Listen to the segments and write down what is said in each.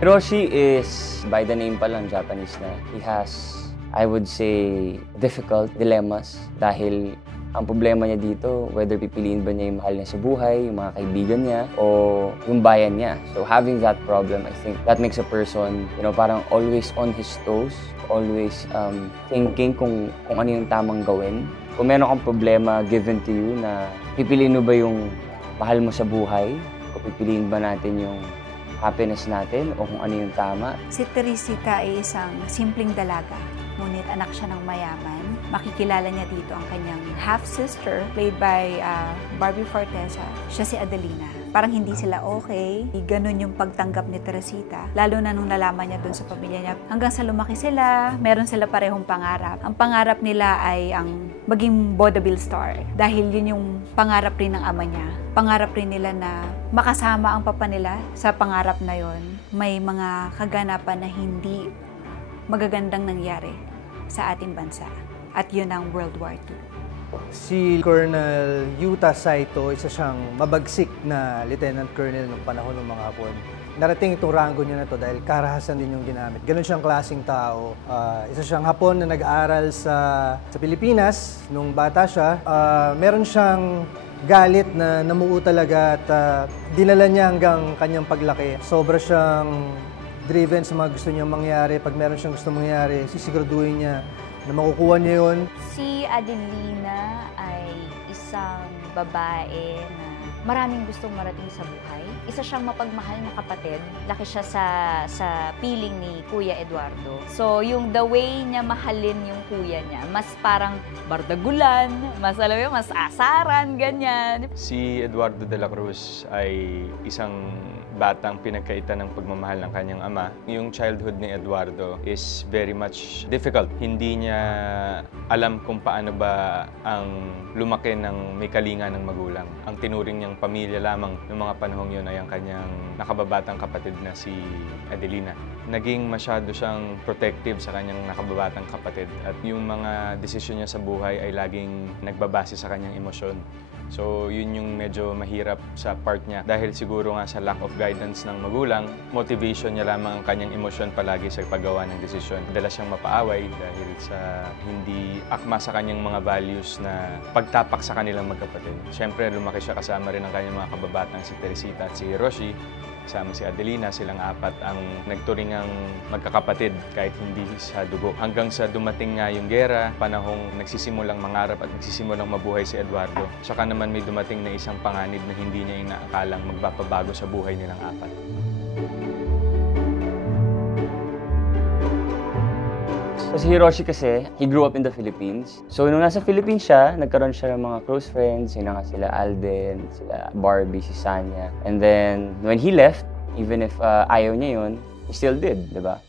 Hiroshi is, by the name pa lang, Japanese na. He has, I would say, difficult dilemmas dahil ang problema niya dito, whether pipiliin ba niya yung mahal niya sa buhay, yung mga kaibigan niya, o yung bayan niya. So having that problem, I think that makes a person, parang always on his toes, always thinking kung ano yung tamang gawin. Kung meron kang problema given to you na pipiliin mo ba yung mahal mo sa buhay, o pipiliin ba natin yung happiness natin o kung ano yung tama. Si Teresita ay isang simpleng dalaga, ngunit anak siya ng mayaman. Makikilala niya dito ang kanyang half-sister, played by Barbie Forteza. Siya si Adelina. Parang hindi sila okay. Ganon yung pagtanggap ni Teresita. Lalo na nung nalaman niya dun sa pamilya niya. Hanggang sa lumaki sila, meron sila parehong pangarap. Ang pangarap nila ay ang maging vaudeville star. Dahil yun yung pangarap rin ng ama niya. Pangarap rin nila na makasama ang papa nila sa pangarap na yon. May mga kaganapan na hindi magagandang nangyari sa ating bansa. At yun ang World War II. Si Colonel Yuta Saito, isa siyang mabagsik na Lieutenant Colonel noong panahon ng mga Hapon. Narating itong rango niya na to dahil karahasan din yung ginamit. Ganon siyang klaseng tao. Isa siyang Hapon na nag-aaral sa Pilipinas nung bata siya. Meron siyang galit na namuo talaga at dinala niya hanggang kanyang paglaki. Sobra siyang driven sa mga gusto niyang mangyari. Pag meron siyang gusto mangyari, sisiguraduhin niya na makukuha niya yun. Si Adelina ay isang babae na maraming gustong marating sa buhay. Isa siyang mapagmahal na kapatid. Laki siya sa piling ni Kuya Eduardo. So, yung the way niya mahalin yung kuya niya, mas parang bardagulan, mas asaran, ganyan. Si Eduardo de la Cruz ay isang batang pinagkaitan ng pagmamahal ng kanyang ama. Yung childhood ni Eduardo is very much difficult. Hindi niya alam kung paano ba ang lumaki ng may kalinga ng magulang. Ang tinuring niyang pamilya lamang noong mga panahong yun ay ang kanyang nakababatang kapatid na si Adelina. Naging masyado siyang protective sa kanyang nakababatang kapatid at yung mga desisyon niya sa buhay ay laging nagbabase sa kanyang emosyon. So, yun yung medyo mahirap sa part niya. Dahil siguro nga sa lack of guidance ng magulang, motivation niya lamang ang kanyang emosyon palagi sa paggawa ng desisyon. Dala siyang mapaaway dahil sa hindi akma sa kanyang mga values na pagtapak sa kanilang magkapatid. Siyempre, lumaki siya kasama rin ang kanyang mga kababatang si Teresita at si Hiroshi. Kasama si Adelina, silang apat ang nagturingang magkakapatid kahit hindi sa dugo. Hanggang sa dumating nga yung gera, panahong nagsisimulang mangarap at nagsisimulang mabuhay si Eduardo. Tsaka naman may dumating na isang panganib na hindi niya inaakalang magpapabago sa buhay nilang apat. Si Hiroshi kasi, he grew up in the Philippines. So, nung nasa Philippines siya, nagkaroon siya ng mga close friends. Yun nga sila Alden, sila Barbie, si Sanya. And then, when he left, even if ayaw niya yun, he still did, di ba?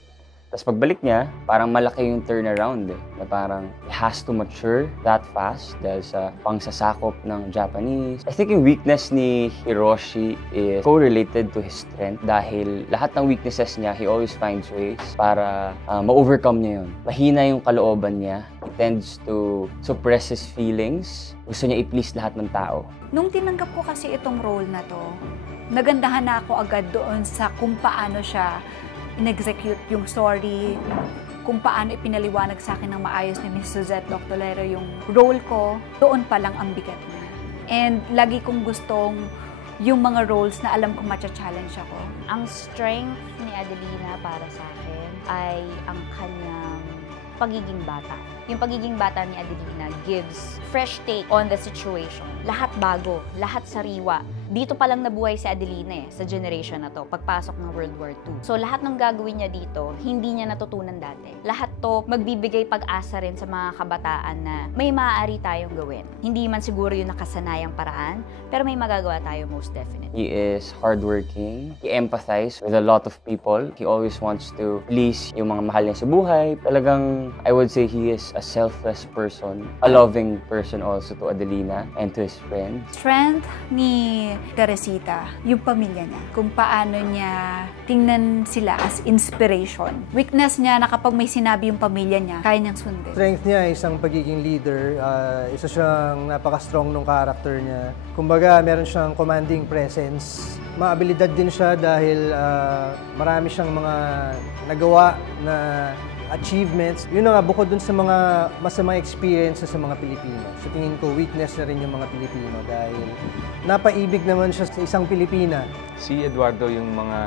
Tapos pagbalik niya, parang malaki yung turnaround na parang he has to mature that fast dahil sa pangsasakop ng Japanese. I think yung weakness ni Hiroshi is correlated to his strength dahil lahat ng weaknesses niya, he always finds ways para ma-overcome niya yun. Mahina yung kalooban niya. He tends to suppress his feelings. Gusto niya i-please lahat ng tao. Nung tinanggap ko kasi itong role na to, nagandahan na ako agad doon sa kung paano siya in-execute yung story, kung paano ipinaliwanag sa akin ng maayos ni Miss Suzette Doctolero yung role ko, doon pa lang ang bigat niya. And lagi kong gustong yung mga roles na alam kong matcha-challenge ako. Ang strength ni Adelina para sa akin ay ang kanyang pagiging bata. Yung pagiging bata ni Adelina gives fresh take on the situation. Lahat bago, lahat sariwa. Dito pa lang nabuhay si Adelina sa generation na to, pagpasok ng World War II. So lahat ng gagawin niya dito, hindi niya natutunan dati. Lahat to magbibigay pag-asa rin sa mga kabataan na may maaari tayong gawin. Hindi man siguro yung nakasanayang paraan, pero may magagawa tayo most definitely. He is hardworking. He empathizes with a lot of people. He always wants to please yung mga mahal niya sa buhay. Talagang, I would say he is a selfless person, a loving person also to Adelina and to his friends. Strength ni Teresita, yung pamilya niya, kung paano niya tingnan sila as inspiration. Weakness niya na kapag may sinabi yung pamilya niya, kaya niyang sundin. Strength niya ay isang pagiging leader. Isa siyang napaka-strong ng character niya. Kumbaga, meron siyang commanding presence. Maabilidad din siya dahil marami siyang mga nagawa na achievements. Yun na nga, bukod dun sa mga masamang experiences sa mga Pilipino. Sa tingin ko, weakness na rin yung mga Pilipino dahil napaibig naman siya sa isang Pilipina. Si Eduardo, yung mga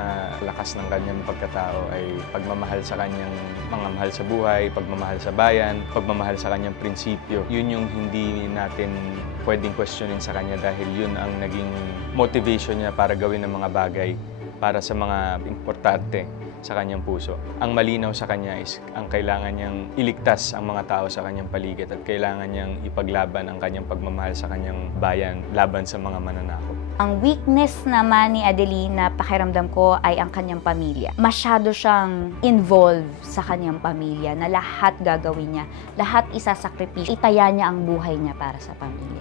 lakas ng kanyang pagkatao ay pagmamahal sa kanyang mga mahal sa buhay, pagmamahal sa bayan, pagmamahal sa kanyang prinsipyo. Yun yung hindi natin pwedeng questionin sa kanya dahil yun ang naging motivation niya para gawin ng mga bagay para sa mga importante sa kanyang puso. Ang malinaw sa kanya is ang kailangan niyang iligtas ang mga tao sa kanyang paligid at kailangan niyang ipaglaban ang kanyang pagmamahal sa kanyang bayan laban sa mga mananakop. Ang weakness naman ni Adelina, pakiramdam ko, ay ang kanyang pamilya. Masyado siyang involved sa kanyang pamilya na lahat gagawin niya, lahat isasakripisyo, itaya niya ang buhay niya para sa pamilya.